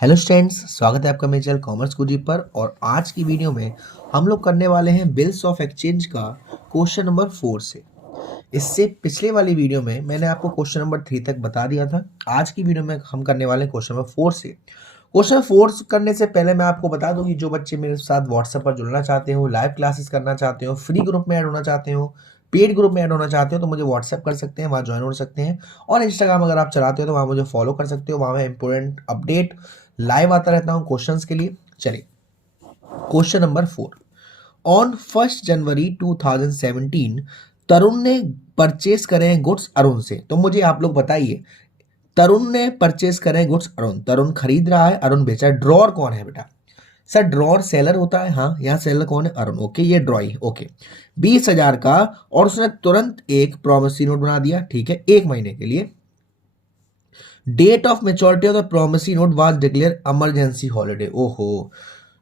Hello students, स्वागत है आपका मेरे चैनल कॉमर्स गुरुजी पर। और आज की वीडियो में हम लोग करने वाले हैं बिल्स ऑफ एक्सचेंज का क्वेश्चन नंबर 4 से। इससे पिछले वाली वीडियो में मैंने आपको क्वेश्चन नंबर 3 तक बता दिया था। आज की वीडियो में हम करने वाले हैं क्वेश्चन नंबर 4 से। क्वेश्चन 4 करने से पहले मैं आपको बता दूं कि जो बच्चे मेरे साथ व्हाट्सएप पर जुड़ना चाहते हो, लाइव क्लासेस करना चाहते हो, फ्री ग्रुप में ऐड होना चाहते हो, पेड ग्रुप में ऐड होना चाहते हो, तो मुझे व्हाट्सएप कर सकते हैं, वहाँ ज्वाइन हो सकते हैं। और इंस्टाग्राम अगर आप चलाते हो तो वहाँ मुझे फॉलो कर सकते हो, वहाँ मैं इंपॉर्टेंट अपडेट लाइव आता रहता हूँ क्वेश्चंस के लिए। चलिए, क्वेश्चन नंबर 4। ऑन 1 जनवरी 2017 तरुण ने परचेस करे गुड्स अरुण से। तो मुझे आप लोग बताइए, तरुण ने परचेस करे गुड्स अरुण, तरुण खरीद रहा है, अरुण बेचा है। ड्रॉर कौन है बेटा? सर ड्रॉर सेलर होता है। हाँ, यहाँ सेलर कौन है? अरुण। ओके, ये ड्रॉई। ओके, 20,000 का, और उसने तुरंत एक प्रोमिसरी नोट बना दिया। ठीक है, 1 महीने के लिए। Date of maturity of the promissory note was declare emergency holiday. ओहो,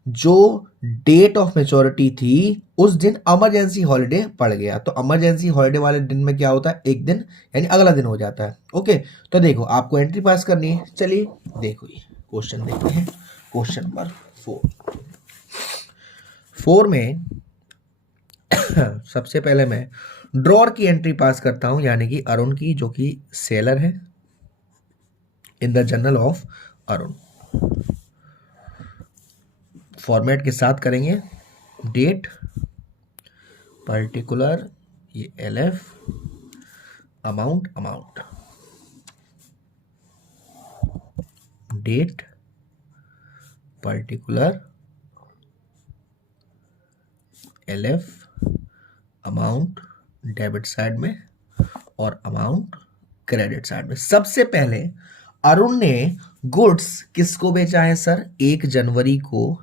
जो डेट ऑफ मेच्योरिटी थी उस दिन इमरजेंसी हॉलीडे पड़ गया। तो इमरजेंसी हॉलीडे वाले दिन में क्या होता है? एक दिन यानी अगला दिन हो जाता है। ओके, तो देखो आपको एंट्री पास करनी है। चलिए देखो, ये क्वेश्चन देखते हैं। क्वेश्चन नंबर 4 में सबसे पहले मैं ड्रॉर की एंट्री पास करता हूं, यानी कि अरुण की, जो कि सेलर है in the journal of Arun. Format के साथ करेंगे। डेट पर्टिकुलर, ये LF, amount amount, date particular LF, amount debit side में और अमाउंट क्रेडिट साइड में। सबसे पहले अरुण ने गुड्स किसको बेचा है सर? 1 जनवरी को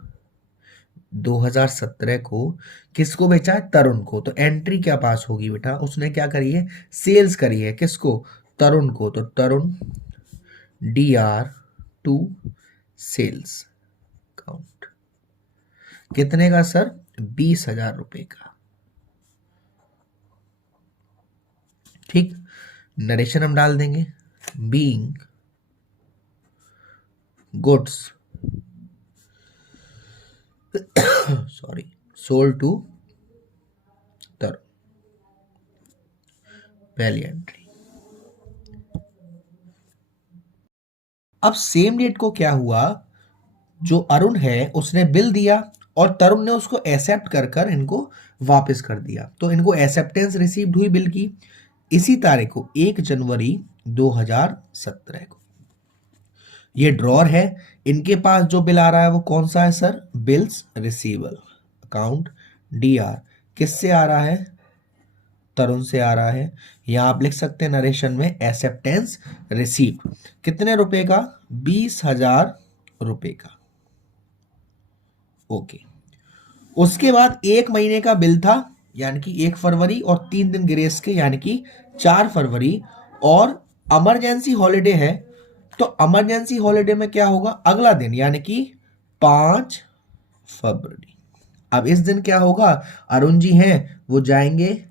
2017 को किसको बेचा है? तरुण को। तो एंट्री क्या पास होगी बेटा? उसने क्या करी है? सेल्स करी है। किसको? तरुण को। तो तरुण DR टू सेल्स काउंट कितने का सर? 20,000 रुपए का। ठीक, नरेशन हम डाल देंगे। Being goods sorry sold to Tarun, पहली एंट्री। अब सेम डेट को क्या हुआ? जो अरुण है उसने बिल दिया और तरुण ने उसको एक्सेप्ट कर कर इनको वापस कर दिया। तो इनको एक्सेप्टेंस रिसीव्ड हुई बिल की इसी तारीख को, 1 जनवरी 2017 को। ये ड्रॉर है, इनके पास जो बिल आ रहा है वो कौन सा है sir? Bills receivable account DR। किससे आ रहा है? तरुण से आ रहा है। यहां आप लिख सकते हैं नरेशन में, एक्सेप्टेंस रिसीव्ड। कितने रुपए का? 20,000 रुपए का। ओके, उसके बाद 1 महीने का बिल था, यानी कि 1 फरवरी, और 3 दिन ग्रेस के, यानी कि 4 फरवरी। और इमरजेंसी हॉलीडे है, तो इमरजेंसी हॉलीडे में क्या होगा? अगला दिन, यानी कि 5 फरवरी। अब इस दिन क्या होगा? अरुण जी हैं वो जाएंगे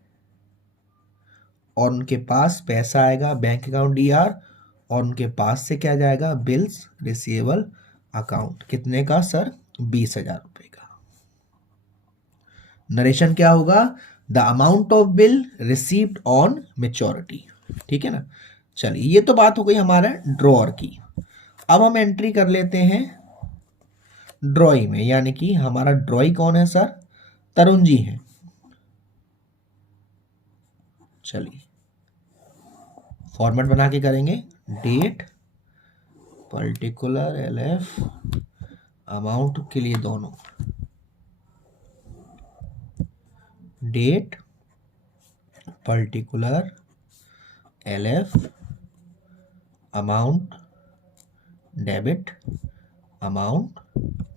और उनके पास पैसा आएगा, बैंक अकाउंट DR, और उनके पास से क्या जाएगा? Bills receivable account. कितने का सर? 20,000 रुपए का। नरेशन क्या होगा? The amount of bill received on maturity. ठीक है ना। चलिए, ये तो बात हो गई हमारा ड्रॉर की। अब हम एंट्री कर लेते हैं ड्रॉई में, यानी कि हमारा ड्रॉई कौन है सर? तरुण जी हैं। चलिए फॉर्मेट बना के करेंगे। डेट पर्टिकुलर LF, अमाउंट के लिए दोनों, date particular LF, amount debit, amount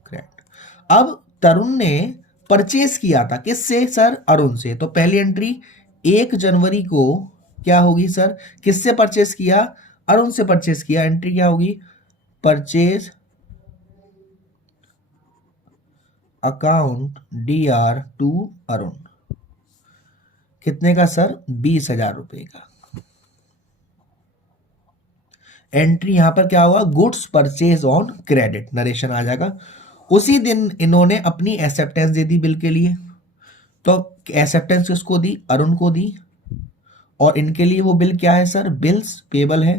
credit. अब तरुण ने परचेस किया था किससे सर? अरुण से। तो पहली एंट्री 1 जनवरी को क्या होगी सर? किससे परचेस किया? अरुण से परचेस किया। एंट्री क्या होगी? Purchase account DR to Arun. कितने का सर? 20,000 रुपए का। एंट्री यहाँ पर क्या होगा, goods purchase on credit, narration आ जाएगा। उसी दिन इन्होंने अपनी एक्सेप्टेंस दे दी बिल के लिए, तो एक्सेप्टेंस किसको दी, अरुण को दी, और इनके लिए वो बिल क्या है सर, बिल्स पेबल है।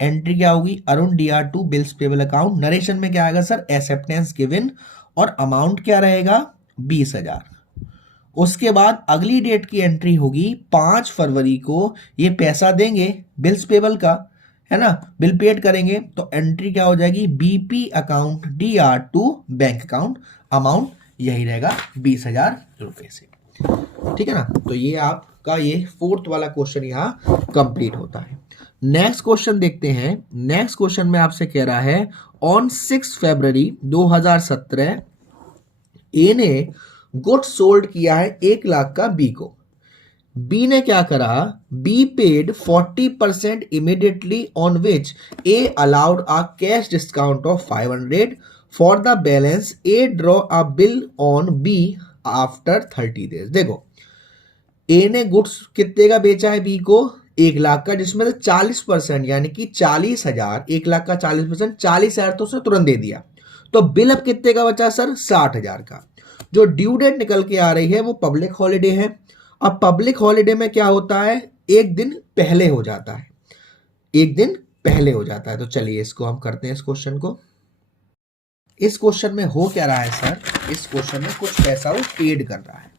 एंट्री क्या होगी, Arun DR2 bills payable account. Narration में क्या आएगा सर, एक्सेप्टेंस गिवन, और अमाउंट क्या रहेगा, 20,000। उसके बाद अगली डेट की एंट्री होगी 5 फरवरी को, ये पैसा देंगे बिल्स पेबल का, है ना, बिल पेड करेंगे, तो एंट्री क्या हो जाएगी, BP account DR2 bank account, amount यही रहेगा 20,000 रुपए से। ठीक है ना, तो ये आपका ये फोर्थ वाला क्वेश्चन यहाँ कंप्लीट होता है। नेक्स्ट क्वेश्चन देखते हैं। नेक्स्ट क्वेश्चन में आपसे कह रहा है ऑन 6 फरवरी 2017 ए ने गुड सोल्ड किया है 1 लाख का बी को। बी ने क्या करा, B paid 40% immediately on which A allowed a cash discount of 500 for the balance A draw a bill on B after 30 days. देखो ए ने गुड्स कितने का बेचा है बी को, 1 लाख का, जिसमें से 40% यानी कि 40,000, 1 लाख का 40%, 40,000 तो उसने तुरंत दे दिया, तो बिल अब कितने का बचा सर, 60,000 का। जो ड्यू डेट निकल के आ रही है वो पब्लिक हॉलीडे है। अब पब्लिक हॉलीडे में क्या होता है, एक दिन पहले हो जाता है, एक दिन पहले हो जाता है। तो चलिए इसको हम करते हैं, इस क्वेश्चन को। इस क्वेश्चन में हो क्या रहा है सर, इस क्वेश्चन में कुछ पैसा वो पेड कर रहा है।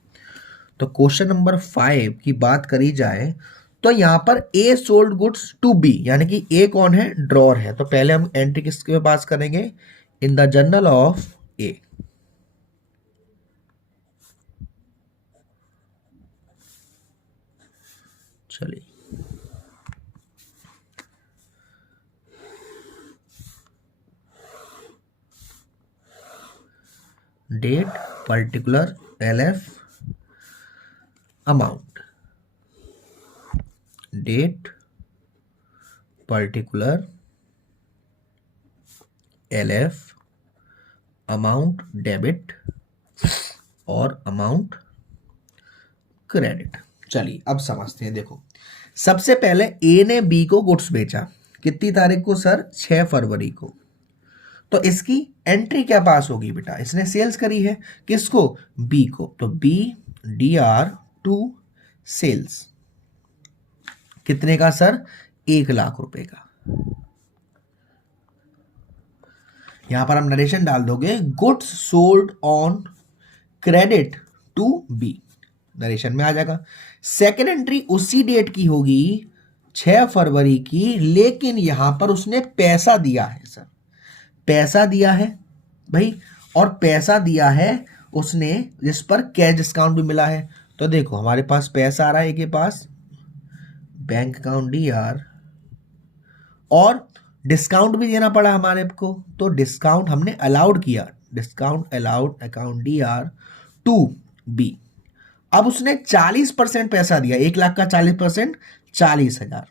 तो क्वेश्चन नंबर 5 की बात करी जाए तो यहां पर A sold goods to B, यानी कि ए कौन है, ड्रॉर है। तो पहले हम एंट्री किसके पास करेंगे, in the journal of A. चलिए date particular LF amount, date particular LF amount debit और अमाउंट क्रेडिट। चलिए अब समझते हैं। देखो सबसे पहले ए ने बी को गुड्स बेचा, कितनी तारीख को सर, 6 फरवरी को। तो इसकी एंट्री क्या पास होगी बेटा, इसने सेल्स करी है, किसको, बी को, तो बी DR2 सेल्स, कितने का सर, 1 लाख रुपए का। यहां पर हम नरेशन डाल दोगे, goods sold on credit to B, narration में आ जाएगा। सेकेंड एंट्री उसी डेट की होगी 6 फरवरी की, लेकिन यहां पर उसने पैसा दिया है सर, पैसा दिया है भाई, और पैसा दिया है उसने जिस पर कैश डिस्काउंट भी मिला है। तो देखो हमारे पास पैसा आ रहा है के पास, बैंक अकाउंट DR, और डिस्काउंट भी देना पड़ा हमारे को, तो डिस्काउंट हमने अलाउड किया, discount allowed account DR2 B. अब उसने 40% पैसा दिया, 1 लाख का 40%, 40,000,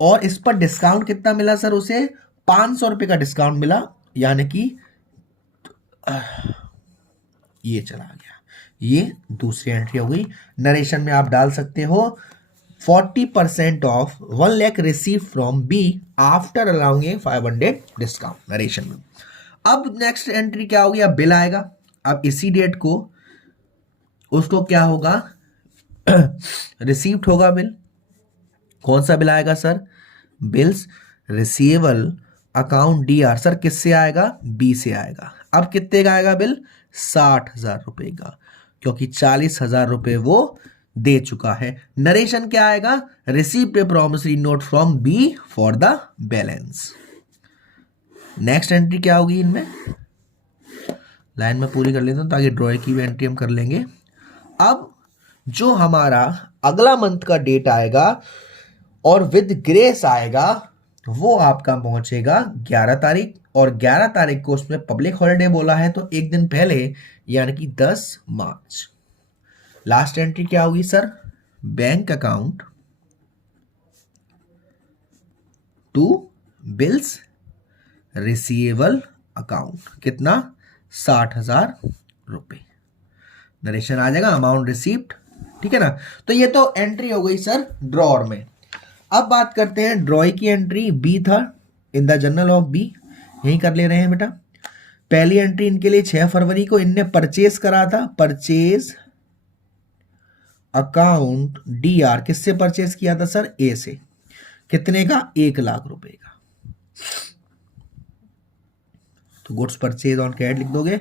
और इस पर डिस्काउंट कितना मिला सर उसे, 500 रुपए का डिस्काउंट मिला, यानी कि ये चला गया, ये दूसरी एंट्री हो गई। नरेशन में आप डाल सकते हो 40% of 1 lakh receive from B after allowing 500 discount, narration में। अब नेक्स्ट एंट्री क्या होगी, अब बिल आएगा। अब इसी डेट को उसको क्या होगा, रिसीव्ड होगा बिल। कौन सा बिल आएगा sir, bills receivable account DR, sir किससे आएगा, बी से आएगा। अब कितने का आएगा बिल, 60,000 रुपए का, क्योंकि 40,000 रुपए वो दे चुका है। नरेशन क्या आएगा, received a promissory note from B for the balance. Next entry क्या होगी, इनमें लाइन में पूरी कर लेता हूं ताकि ड्रॉ की भी एंट्री हम कर लेंगे। अब जो हमारा अगला मंथ का डेट आएगा और विद ग्रेस आएगा, वो आपका पहुंचेगा 11 तारीख, और 11 तारीख को उसमें पब्लिक हॉलिडे बोला है, तो एक दिन पहले यानी कि 10 मार्च। लास्ट एंट्री क्या होगी sir, bank account to bills receivable account, कितना, 60,000 रुपए, नरेशन आ जाएगा, अमाउंट रिसीव्ड। ठीक है ना, तो ये तो एंट्री हो गई सर ड्रॉर में। अब बात करते हैं ड्रॉई की एंट्री बी था in the journal of B, यही कर ले रहे हैं बेटा। पहली एंट्री इनके लिए 6 फरवरी को इनने परचेज करा था, परचेज अकाउंट DR किससे परचेज किया था सर? ए से। कितने का? 1 लाख रुपए का। तो गुड्स परचेज ऑन क्रेडिट लिख दोगे।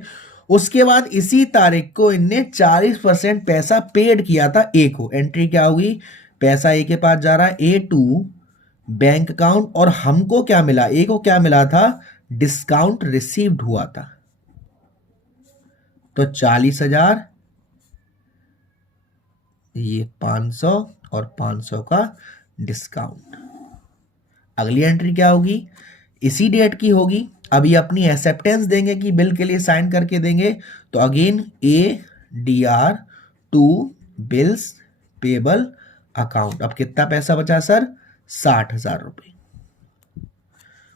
उसके बाद इसी तारीख को इनने 40% पैसा पेड किया था ए को। एंट्री क्या होगी? पैसा ए के पास जा रहा है, ए टू बैंक अकाउंट, और हमको क्या मिला? ए को क्या मिला था? डिस्काउंट रिसीव्ड हुआ था। तो 40,000, ये 500 और 500 का डिस्काउंट। अगली एंट्री क्या होगी? इसी डेट की होगी। अभी अपनी एक्सेप्टेंस देंगे कि बिल के लिए साइन करके देंगे। तो again ADR to bills payable account. अब कितना पैसा बचा सर? 60,000 रुपए।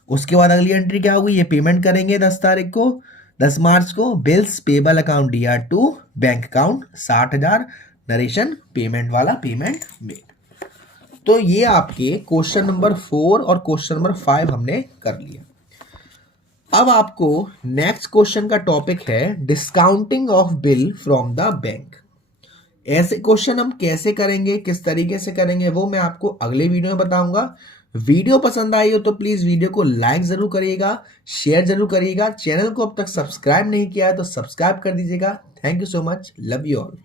उसके बाद अगली एंट्री क्या होगी? ये पेमेंट करेंगे 10 तारीख को, 10 मार्च को। Bills payable account DR to bank account 60,000, narration payment वाला पेमेंट मेड। तो ये आपके क्वेश्चन नंबर 4 और क्वेश्चन नंबर 5 हमने कर लिया। अब आपको नेक्स्ट क्वेश्चन का टॉपिक है discounting of bill from the bank. ऐसे क्वेश्चन हम कैसे करेंगे, किस तरीके से करेंगे, वो मैं आपको अगले वीडियो में बताऊंगा। वीडियो पसंद आई हो तो प्लीज वीडियो को लाइक जरूर करिएगा, शेयर जरूर करिएगा। चैनल को अब तक सब्सक्राइब नहीं किया है तो सब्सक्राइब कर दीजिएगा। Thank you so much, love you all.